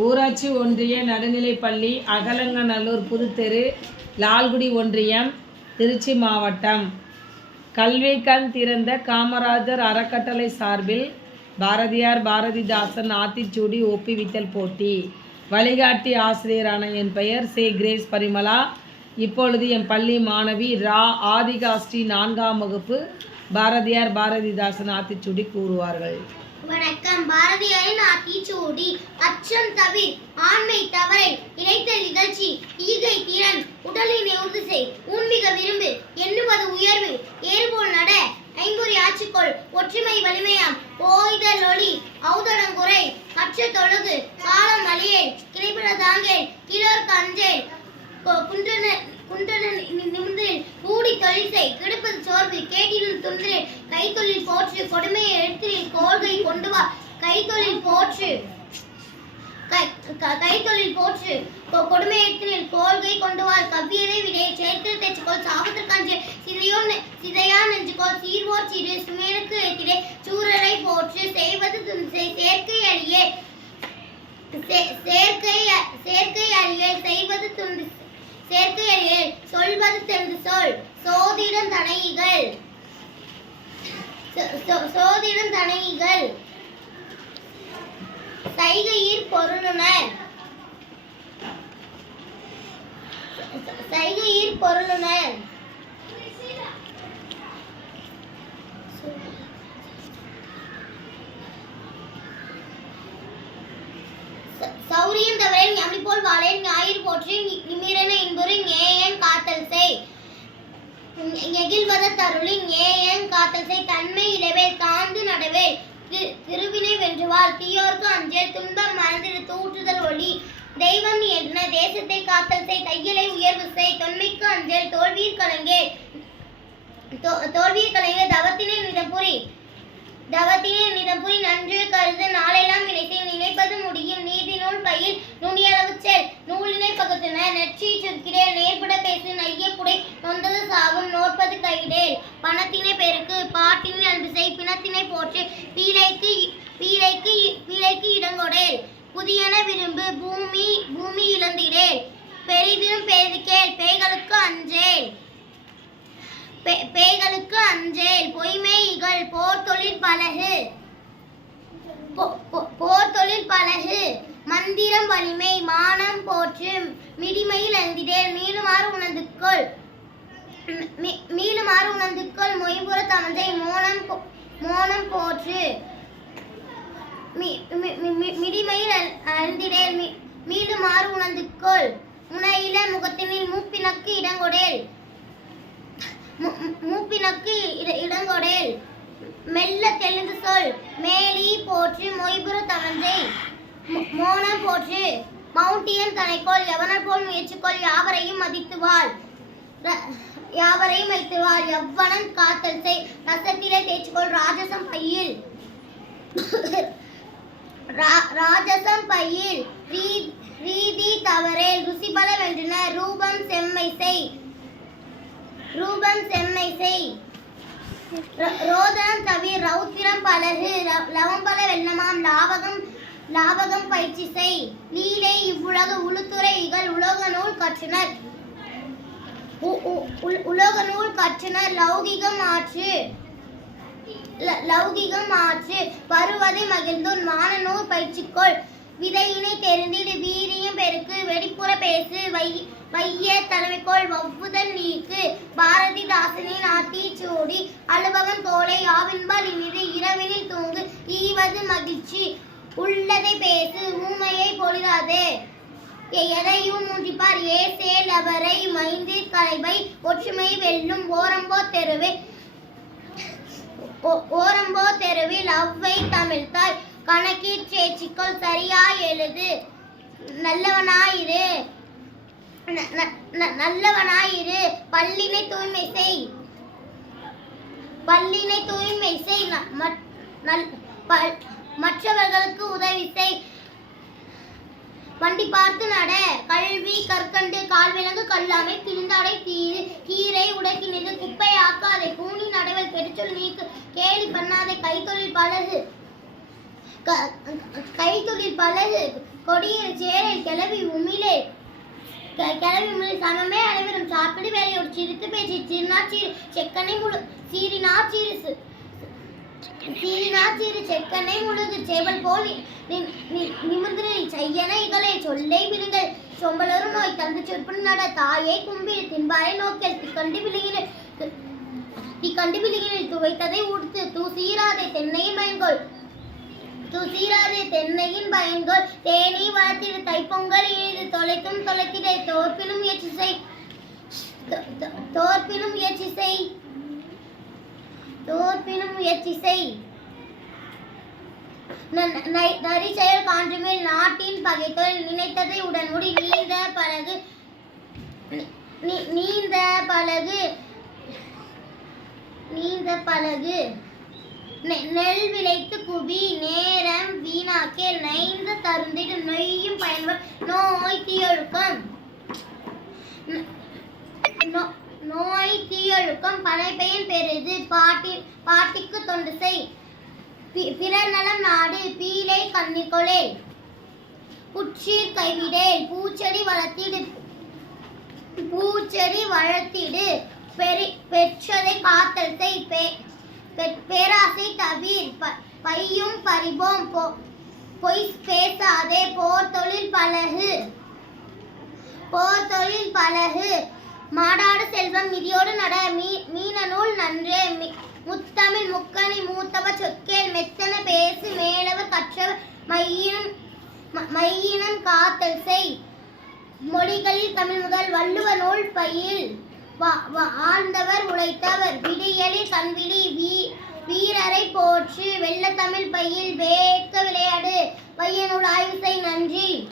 ஊராட்சி ஒன்றிய நடுநிலைப்பள்ளி, அகலங்கநல்லூர் புதுத்தெரு, லால்குடி ஒன்றியம், திருச்சி மாவட்டம். கல்வி கண் திறந்த காமராஜர் அறக்கட்டளை சார்பில் பாரதியார் பாரதிதாசன் ஆத்திச்சூடி ஒப்புவித்தல் போட்டி. வழிகாட்டி ஆசிரியரான என் பெயர் சே. கிரேஸ் பரிமளா. இப்பொழுது என் பள்ளி மாணவி ரா. ஆதிகா ஸ்ரீ 4ஆம் வகுப்பு பாரதியார் பாரதிதாசன் ஆத்திச்சூடி கூறுவார்கள். வணக்கம். பாரதியாரின் ஆத்திச்சூடி. அச்சம் தவிர், ஆண்மை தவறை, இணைத்தல் இகழ்ச்சி, ஈகை திறன், உடலினை உறுதி செய், உண்மிக விரும்பு, எண்ணுவது உயர்வு, ஏறுபோல் நட, ஐம்பொறி ஆட்சிக்கொள், ஒற்றுமை வலிமையாம், ஓய்தல் ஒளி, ஔதடங்குறை, அச்ச தொழுகு, காலம் வலியை, கிளைப்பிட தாங்கேல், கீழோர்க்கு அஞ்சேல், குன்றன நிமிர்ந்தில், கூடி தொழில் செய், கெடுப்பது சோர்வு, கேட்டினும் துன்றில், கைத்தொழில் போற்று, கொடுமையை எழுத்தினில் கோள்கை கொண்டு வா, கைத்தொழில் போற்று, கைத்தொழில் போற்று, கொடுமை எழுத்தினில் கோள்கை கொண்டு வா, கவ்வியதை விடை, செயற்கை தேச்சுக்கோள், சாபத்திற்காஞ்சு, சிதையா நெஞ்சுக்கோள், சீர்வோர் சீரு, சுமேனுக்கு எத்திடே, சூரரை போற்று, செய்வது செயற்கை அறியே, செயற்கை அறியே, செய்வது துண்டு, சேர்க்கை அறியல், சொல்வது தெரிந்து சொல், சோதிடம் தனையிகள், சோதிடம் தனையிகள், சைகையிற் பொருளுணர், சைகையிற் பொருளுணர், சௌரியம் தவறேன், ஞமி போல் வாழேன், ஞாயிறு போற்றி, நிமிரன இன்புறு, ஞேயன் காத்தல் செய், நெகிழ்வத தருளின், ஞேயன் காத்தல் செய், தன்மை இளவேல், தாழ்ந்து நடவேல், திருவினை வென்றுவாள், தீயோர்க்கு அஞ்சேல், துன்பம் மறந்திடு, தூற்றுதல் ஒளி, தெய்வம் என்ன, தேசத்தை காத்தல் செய், தையலை உயர்வு செய், தொன்மைக்கு அஞ்சேல், தோல்வியர் கலங்கே, தவத்தினை நிதம்புரி, நன்று கருது, நாளெல்லாம் நினைப்பது முடியும், நீதி நூல் பயில், நுனியளவு செல், நூலினை பகுத்துன, நெற்றி சுற்கிறேன், நேர்பட பேசு, நையப்புடை, நொந்தது சாகும், நோற்பது கையிடேல், பணத்தினை பெருக்கு, பாட்டினை அன்பு செய், பிணத்தினை போற்று, பீழைக்கு இடங்கொடேல், புதியன விரும்பு, பூமி இழந்திடேல், பெரிதிரும் பேதிக்கேள், பேய்களுக்கு அஞ்சேல், பொய்மை இகழ், போர் தொழில் பழகு, மந்திரம் வலிமை, மானம் போற்று, மிடிமையில் அந்திடேல், மீளுமாறு உணர்ந்துக்கொள், மொய்புற தமந்தை, மோனம் போற்று, மிடிமையில் அந்திடேல், மீளுமாறு உணர்ந்துக்கொள், முனையில முகத்தினில் மூப்பினக்கு இடங்கொடேல், மெல்ல தெளிந்து சொல், மேலி போற்று, மொய்புற தமந்தை, மோனம் போற்று, மவுண்டியன் தனைக்கோள், எவனர் போல் முயற்சிக்கொள், யாவரையும் வைத்துவாள், எவ்வனம் காத்தல் செய், ரசத்திலே தேய்ச்சிக்கொள், ராஜசம் பையில், ரீதி தவறேல், ருசிபல வென்றன, ரூபம் செம்மை செய், ரோதனம் தவிர், ரௌத்திரம் பழகு, லவம்பல வெள்ளமாம், லாவகம் பயிற்சி செய், லீலை இவ்வுலகு, உளுத்துறை இகழ், உலோக நூல் கற்றனர், லௌகிகம் ஆற்று, வருவதை மகிழ்ந்துன், வானநூல் பயிற்சிக்கொள், விதையினை தெரிந்திடு, வீரியம் பெருக்கு, வெடிப்புற பேசு, வைய தலைமைக்கோள், வவ்வுதல் நீக்கு, பாரதிதாசனின் ஆத்திச்சூடி, அலுவகம் தோலை, ஆவின்பால் இனிது, இரவினில் தூங்கு, ஈவது மகிழ்ச்சி, உள்ளதை பேசு, ஊமையை பொழியாதே, எதையும் மூன்றிப்பார், ஏசேலவரை மைந்திர் கலைவை, ஒற்றுமை வெல்லும், ஓரம்போ தெருவில் அவ்வை தமிழ்தாய், கணக்கிற் சேச்சிக்கொள், சரியாய் எழுது, நல்லவனாயிரு, பல்லினை தூய்மை செய், மற்றவர்களுக்கு உதவி செய், வண்டி பார்த்து நட, கல்வி கற்கண்டு, கால்விலங்கு கல்லாமை, கிழிந்தாடை தீரு, கீரை உடைக்கினது, குப்பை ஆக்காதை, கூனி நடவல், பெருச்சொல் நீக்கு, கேலி பண்ணாதை, கைத்தொழில் பழகு, கைத்தொழில் பழகு கொடியில் சேரில் கிளவி உமிழே கிளவி உமிழ் சமமே அனைவரும் சாப்பிடு வேலையோடு சிரித்து பேச்சு சிறுநா சீரு செக்கனை முழு சீரினா சீரிசு சீரினா சீரு செக்கனை முழுது சேவல் போல் நிமிர்ந்து செய்யன இகலை சொல்லை விழுங்கள் சொம்பலரும் நோய் தந்து சொற்பன் நட தாயை கும்பிடு தின்பாரை நோக்கல் கண்டு விழுகினில் துவைத்ததை உடுத்து தூசீராதை தென்னையின் பயன்கொள் தேனி வளர்த்திடு தைப்பொங்கல் இனிது தொலைத்திடை தோற்பினும் முயற்சி செய் நரி செயல் கான்றுமேல் நாட்டின் பகைத்தோல் நினைத்ததை உடன்முடி நீந்த பழகு நெல் விளைத்து குவி நேரம் வீணாக்கே நைந்த தருந்திடு நொய்யும் பயன்ப நோய் தீயொழுக்கம் பனைப்பெயன் பெரிது பாட்டிக்கு தொண்டு செய் பிறர் நலம் நாடு பீலை கண்ணிக்கொளே புற்றீர் கைவிடேல் பூச்செடி வளர்த்திடு பெற்றதை காத்தல் செய் பேராசை தவிர் பையும் பறிபோம் பொய் பேசாதே போர் தொழில் பழகு மாடாடு செல்வம் மிதியோடு நட மீனநூல் நன்றே முத்தமிழ் முக்கணி மூத்தவ சொற்கேள் மெத்தன பேசு மேலவர் கற்றவர் மையினம் காத்தல் செய் மொழிகளில் தமிழ் முதல் வள்ளுவ நூல் பயில் ஆழ்ந்தவர் உழைத்தவர் விடியலில் கண்விழி வீரரை போற்று வெள்ள தமிழ் பையில் வேட்க விளையாடு பையனோடு ஆய்வு செய் நன்றி.